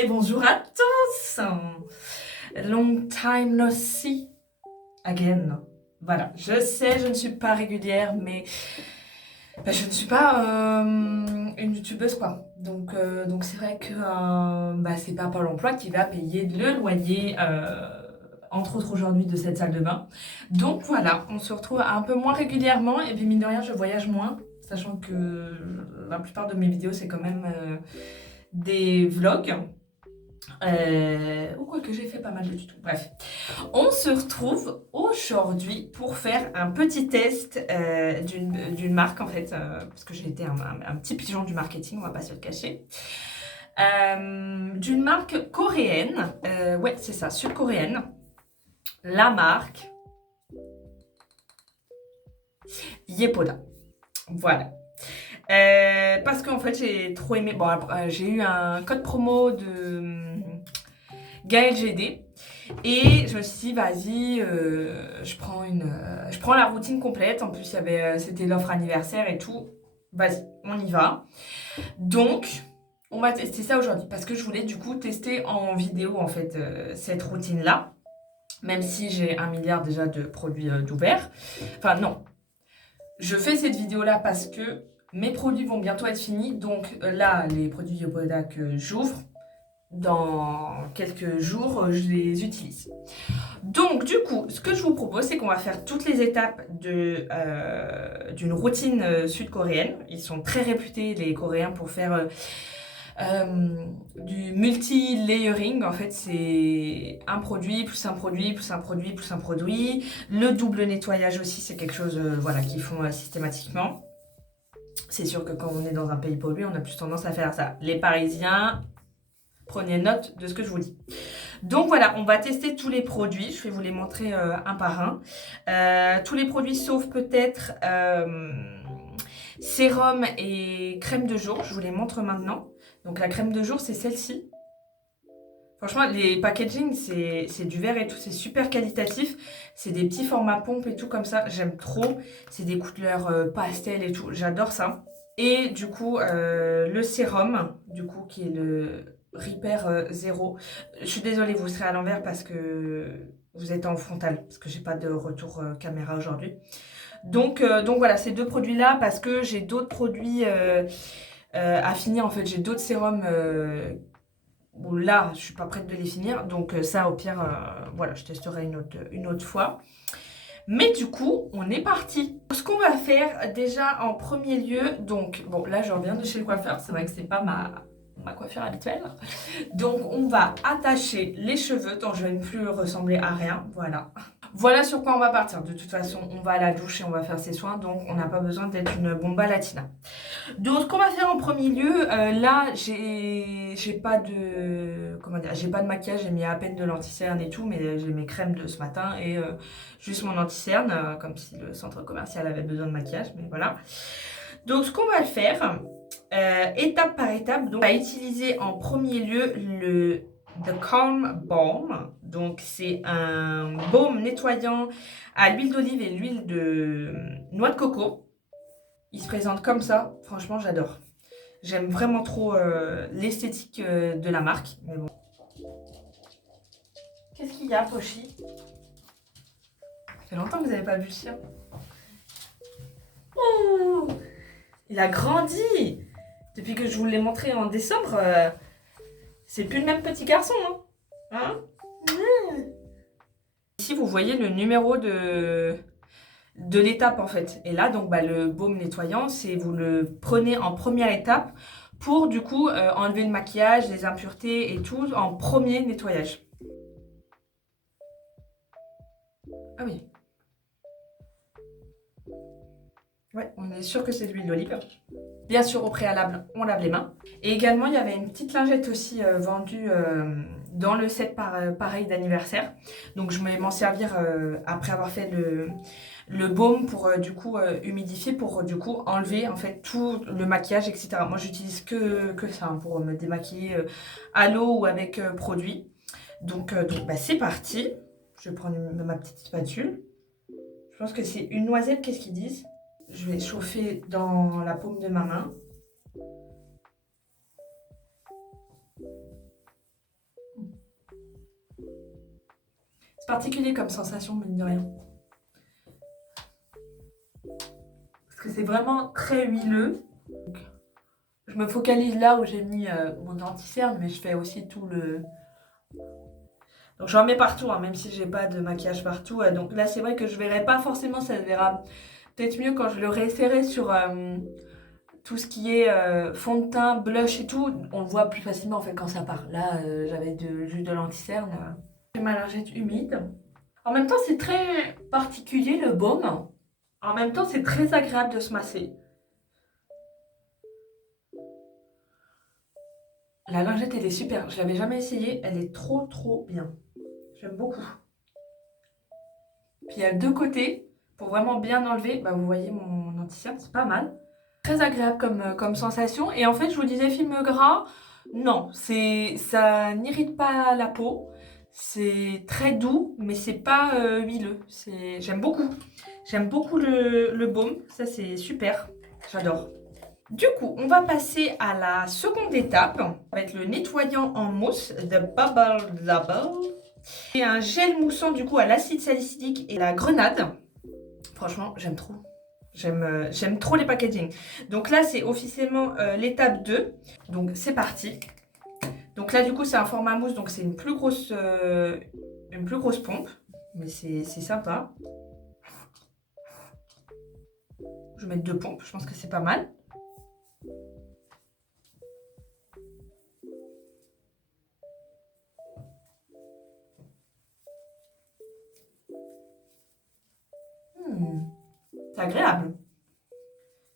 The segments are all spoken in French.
Et bonjour à tous. Long time no see again. Voilà, je sais, je ne suis pas régulière, mais je ne suis pas une youtubeuse quoi. Donc c'est vrai que c'est pas Pôle emploi qui va payer le loyer, entre autres aujourd'hui, de cette salle de bain. Donc voilà, on se retrouve un peu moins régulièrement et puis mine de rien, je voyage moins, sachant que la plupart de mes vidéos c'est quand même des vlogs. Ou quoi que j'ai fait pas mal de tutos. Bref, on se retrouve aujourd'hui pour faire un petit test d'une marque en fait, parce que j'ai été un petit pigeon du marketing, on va pas se le cacher. D'une marque coréenne, ouais c'est ça, sud-coréenne. La marque Yepoda. Voilà. Parce qu'en fait j'ai trop aimé. Bon, j'ai eu un code promo de Gaël GD et je me suis dit vas-y, je prends la routine complète. En plus c'était l'offre anniversaire et tout. Vas-y, on y va. Donc on va tester ça aujourd'hui parce que je voulais du coup tester en vidéo en fait cette routine là, même si j'ai 1 milliard déjà de produits d'ouvert. Enfin non, je fais cette vidéo là parce que mes produits vont bientôt être finis. Donc là, les produits Yoboda que j'ouvre, dans quelques jours, je les utilise. Donc du coup, ce que je vous propose, c'est qu'on va faire toutes les étapes d'une routine sud-coréenne. Ils sont très réputés, les Coréens, pour faire du multi-layering. En fait, c'est un produit, plus un produit, plus un produit, plus un produit. Le double nettoyage aussi, c'est quelque chose voilà, qu'ils font systématiquement. C'est sûr que quand on est dans un pays pollué, on a plus tendance à faire ça. Les Parisiens, prenez note de ce que je vous dis. Donc voilà, on va tester tous les produits. Je vais vous les montrer un par un. Tous les produits sauf peut-être sérum et crème de jour. Je vous les montre maintenant. Donc la crème de jour, c'est celle-ci. Franchement, les packaging, c'est du verre et tout. C'est super qualitatif. C'est des petits formats pompes et tout comme ça. J'aime trop. C'est des couleurs pastel et tout. J'adore ça. Et du coup, le sérum, du coup, qui est le Repair 0. Je suis désolée, vous serez à l'envers parce que vous êtes en frontal, parce que j'ai pas de retour caméra aujourd'hui. Donc voilà, ces deux produits-là, parce que j'ai d'autres produits à finir. En fait, j'ai d'autres sérums où là, je suis pas prête de les finir. Donc ça, au pire, voilà, je testerai une autre fois. Mais du coup, on est parti. Ce qu'on va faire déjà en premier lieu, donc bon, là je reviens de chez le coiffeur, c'est vrai que c'est pas ma coiffure habituelle. Donc on va attacher les cheveux, dont je vais ne plus ressembler à rien, voilà. Voilà sur quoi on va partir. De toute façon, on va à la douche et on va faire ses soins, donc on n'a pas besoin d'être une bomba latina. Donc ce qu'on va faire en premier lieu, là j'ai pas de j'ai pas de maquillage, j'ai mis à peine de l'anti-cerne et tout, mais j'ai mes crèmes de ce matin et juste mon anti-cerne, comme si le centre commercial avait besoin de maquillage, mais voilà. Donc ce qu'on va faire, étape par étape, donc on va utiliser en premier lieu le The Calm Balm. Donc c'est un baume nettoyant à l'huile d'olive et l'huile de noix de coco. Il se présente comme ça, franchement j'adore. J'aime vraiment trop l'esthétique de la marque. Mais bon. Qu'est-ce qu'il y a, Pochi? Ça fait longtemps que vous n'avez pas vu le chien. Oh, il a grandi. Depuis que je vous l'ai montré en décembre, c'est plus le même petit garçon. Hein, Ici, vous voyez le numéro de l'étape en fait. Et là, donc le baume nettoyant, c'est vous le prenez en première étape pour du coup enlever le maquillage, les impuretés et tout en premier nettoyage. Ah oui. Ouais, on est sûr que c'est de l'huile d'olive. Bien sûr, au préalable, on lave les mains. Et également, il y avait une petite lingette aussi vendue dans le set pareil d'anniversaire. Donc, je vais m'en servir après avoir fait le baume pour du coup humidifier, pour du coup enlever en fait tout le maquillage, etc. Moi, j'utilise que ça pour me démaquiller à l'eau ou avec produit. Donc c'est parti. Je vais prendre ma petite spatule. Je pense que c'est une noisette, qu'est-ce qu'ils disent? Je vais chauffer dans la paume de ma main. particulier comme sensation, mine de rien. Parce que c'est vraiment très huileux. Donc, je me focalise là où j'ai mis mon anti-cerne, mais je fais aussi tout le... Donc j'en mets partout, hein, même si j'ai pas de maquillage partout. Donc là, c'est vrai que je verrai pas forcément, ça se verra peut-être mieux quand je le réessayerai sur tout ce qui est fond de teint, blush et tout. On le voit plus facilement en fait quand ça part. Là, j'avais juste de l'anti-cerne. J'ai ma lingette humide. En même temps, c'est très particulier le baume. En même temps, c'est très agréable de se masser. La lingette, elle est super. Je l'avais jamais essayée. Elle est trop bien. J'aime beaucoup. Puis il y a deux côtés. Pour vraiment bien enlever, bah, vous voyez mon anti-cerne, c'est pas mal. Très agréable comme sensation. Et en fait, je vous disais, film gras, non. Ça n'irrite pas la peau. C'est très doux, mais c'est pas huileux. J'aime beaucoup. J'aime beaucoup le baume. Ça, c'est super. J'adore. Du coup, on va passer à la seconde étape avec le nettoyant en mousse de Bubble Double. Et un gel moussant du coup à l'acide salicylique et la grenade. Franchement, j'aime trop. J'aime trop les packaging. Donc là, c'est officiellement l'étape 2. Donc c'est parti. Donc là, du coup, c'est un format mousse, donc c'est une plus grosse pompe. Mais c'est sympa. Je vais mettre 2 pompes, je pense que c'est pas mal. C'est agréable.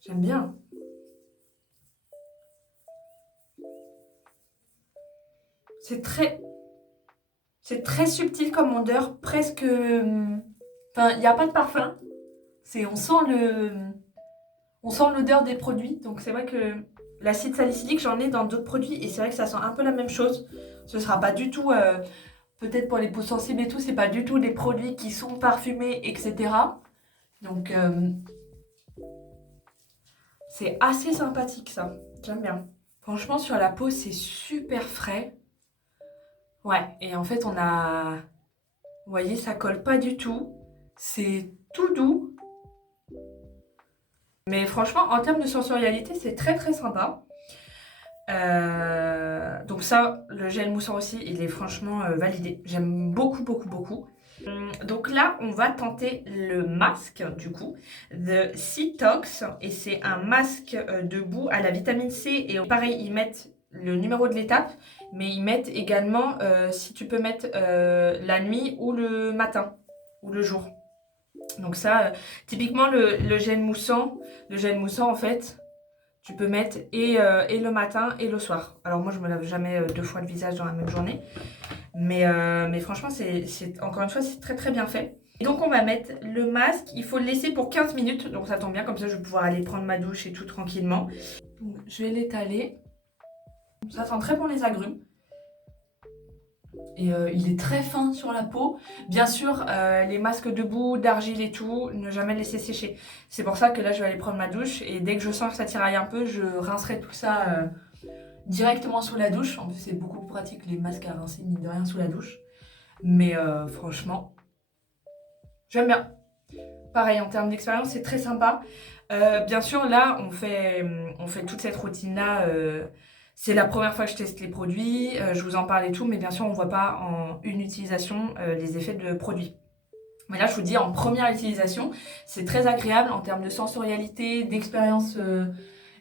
J'aime bien. C'est très subtil comme odeur, presque... Enfin, il n'y a pas de parfum. On sent l'odeur des produits. Donc c'est vrai que l'acide salicylique, j'en ai dans d'autres produits et c'est vrai que ça sent un peu la même chose. Ce sera pas du tout... peut-être pour les peaux sensibles et tout, c'est pas du tout des produits qui sont parfumés, etc. Donc c'est assez sympathique ça. J'aime bien. Franchement, sur la peau, c'est super frais. Ouais, et en fait, on a... Vous voyez, ça colle pas du tout. C'est tout doux. Mais franchement, en termes de sensorialité, c'est très sympa. Donc ça, le gel moussant aussi, il est franchement validé. J'aime beaucoup. Donc là, on va tenter le masque, du coup, de Cetox. Et c'est un masque de boue à la vitamine C. Et pareil, ils mettent le numéro de l'étape, mais ils mettent également si tu peux mettre la nuit ou le matin, ou le jour. Donc ça, typiquement le gel moussant en fait, tu peux mettre et le matin et le soir. Alors moi je me lave jamais 2 fois le visage dans la même journée, mais franchement encore une fois c'est très bien fait. Et donc on va mettre le masque, il faut le laisser pour 15 minutes, donc ça tombe bien, comme ça je vais pouvoir aller prendre ma douche et tout tranquillement. Donc, je vais l'étaler, ça sent très bon les agrumes. Et il est très fin sur la peau. Bien sûr, les masques de boue, d'argile et tout, ne jamais laisser sécher. C'est pour ça que là, je vais aller prendre ma douche. Et dès que je sens que ça tiraille un peu, je rincerai tout ça directement sous la douche. En plus, c'est beaucoup plus pratique les masques à rincer, mine de rien, sous la douche. Mais franchement, j'aime bien. Pareil, en termes d'expérience, c'est très sympa. Bien sûr, là, on fait toute cette routine-là... c'est la première fois que je teste les produits, je vous en parle et tout, mais bien sûr, on ne voit pas en une utilisation les effets de produits. Mais là, je vous dis, en première utilisation, c'est très agréable en termes de sensorialité, d'expérience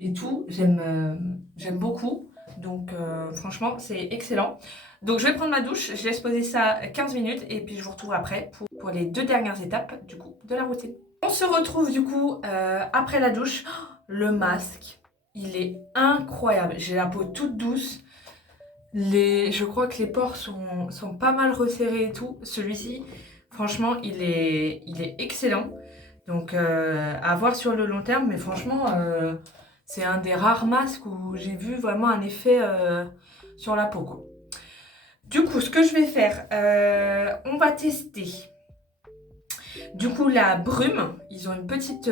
et tout. J'aime beaucoup. Donc, franchement, c'est excellent. Donc, je vais prendre ma douche, je laisse poser ça 15 minutes et puis je vous retrouve après pour les 2 dernières étapes, du coup, de la routine. On se retrouve, du coup, après la douche. Oh, le masque. Il est incroyable. J'ai la peau toute douce. Je crois que les pores sont pas mal resserrés et tout. Celui-ci, franchement, il est excellent. Donc, à voir sur le long terme. Mais franchement, c'est un des rares masques où j'ai vu vraiment un effet sur la peau, quoi. Du coup, ce que je vais faire, on va tester... Du coup, la brume, ils ont une petite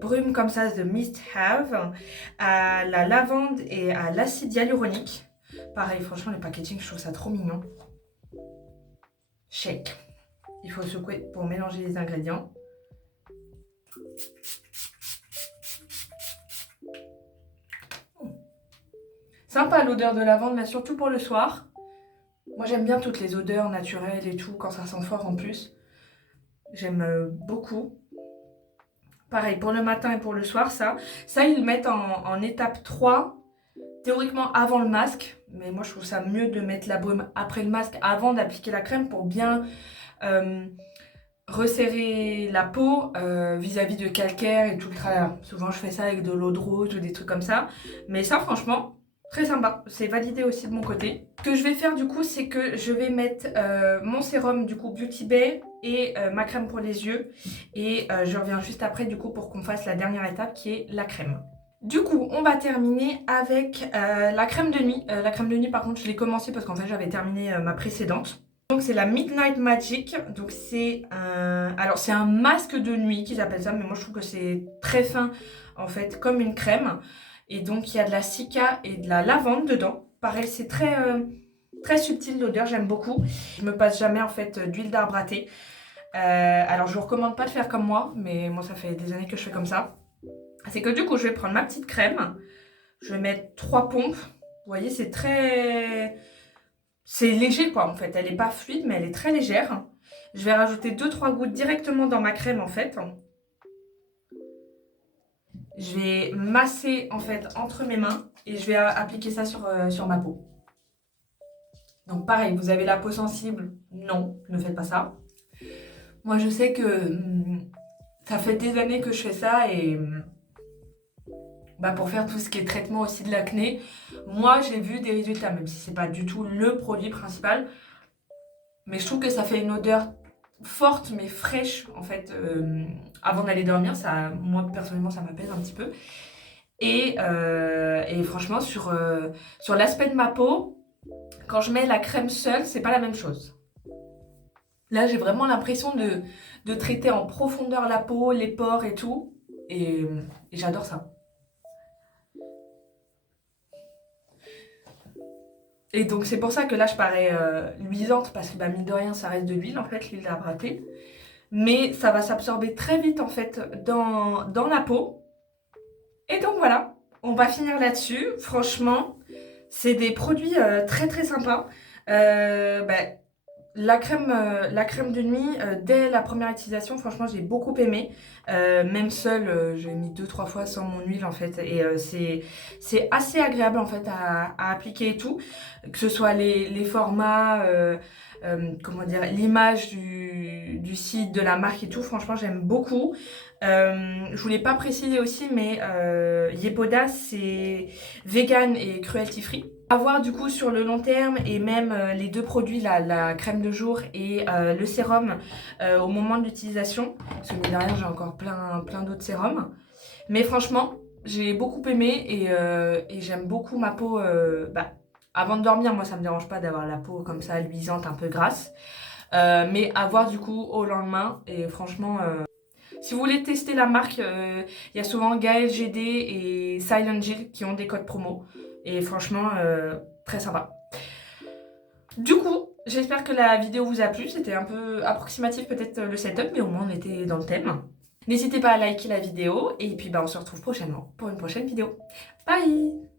brume comme ça, de Mist Have, à la lavande et à l'acide hyaluronique. Pareil, franchement, le packaging, je trouve ça trop mignon. Shake. Il faut secouer pour mélanger les ingrédients. Sympa l'odeur de lavande là, surtout pour le soir. Moi j'aime bien toutes les odeurs naturelles et tout, quand ça sent fort en plus. J'aime beaucoup. Pareil pour le matin et pour le soir, ça. Ça, ils le mettent en étape 3, théoriquement avant le masque. Mais moi je trouve ça mieux de mettre la baume après le masque, avant d'appliquer la crème pour bien resserrer la peau vis-à-vis de calcaire et tout le tralala. Souvent je fais ça avec de l'eau de rose ou des trucs comme ça. Mais ça franchement, très sympa. C'est validé aussi de mon côté. Ce que je vais faire du coup, c'est que je vais mettre mon sérum du coup Beauty Bay et ma crème pour les yeux. Et je reviens juste après du coup pour qu'on fasse la dernière étape qui est la crème. Du coup, on va terminer avec la crème de nuit. La crème de nuit par contre, je l'ai commencé parce qu'en fait j'avais terminé ma précédente. Donc c'est la Midnight Magic, donc c'est un masque de nuit qu'ils appellent ça, mais moi je trouve que c'est très fin en fait, comme une crème. Et donc il y a de la cica et de la lavande dedans. Pareil, c'est très subtil l'odeur, j'aime beaucoup. Je me passe jamais en fait d'huile d'arbre à thé. Alors je vous recommande pas de faire comme moi, mais moi ça fait des années que je fais comme ça. C'est que du coup je vais prendre ma petite crème, je vais mettre 3 pompes. Vous voyez, c'est léger quoi en fait, elle est pas fluide mais elle est très légère. Je vais rajouter 2-3 gouttes directement dans ma crème en fait. Je vais masser en fait entre mes mains et je vais appliquer ça sur ma peau. Donc pareil, vous avez la peau sensible? Non, ne faites pas ça. Moi je sais que ça fait des années que je fais ça et pour faire tout ce qui est traitement aussi de l'acné, moi j'ai vu des résultats, même si c'est pas du tout le produit principal. Mais je trouve que ça fait une odeur forte mais fraîche en fait avant d'aller dormir. Ça, moi personnellement ça m'apaise un petit peu. Et franchement sur l'aspect de ma peau, quand je mets la crème seule, c'est pas la même chose. Là j'ai vraiment l'impression de traiter en profondeur la peau, les pores et tout. Et j'adore ça. Et donc c'est pour ça que là je parais luisante, parce que mine de rien ça reste de l'huile en fait, l'huile d'arbre à thé. Mais ça va s'absorber très vite en fait dans la peau. Et donc voilà, on va finir là-dessus. Franchement, c'est des produits très très sympas. La crème de nuit, dès la première utilisation, franchement j'ai beaucoup aimé. Même seule, j'ai mis 2-3 fois sans mon huile en fait. Et c'est assez agréable en fait à appliquer et tout. Que ce soit les formats, comment dire, l'image du site, de la marque et tout. Franchement j'aime beaucoup. Je voulais pas préciser aussi, mais Yepoda c'est vegan et cruelty free. À voir du coup sur le long terme et même les deux produits, la crème de jour et le sérum au moment de l'utilisation. Parce que mine de rien j'ai encore plein d'autres sérums. Mais franchement j'ai beaucoup aimé et j'aime beaucoup ma peau. Avant de dormir, moi ça me dérange pas d'avoir la peau comme ça luisante, un peu grasse. Mais à voir du coup au lendemain et franchement... Si vous voulez tester la marque, il y a souvent Gaël GD et Silent Jill qui ont des codes promo. Et franchement, très sympa. Du coup, j'espère que la vidéo vous a plu. C'était un peu approximatif peut-être le setup, mais au moins on était dans le thème. N'hésitez pas à liker la vidéo et puis on se retrouve prochainement pour une prochaine vidéo. Bye!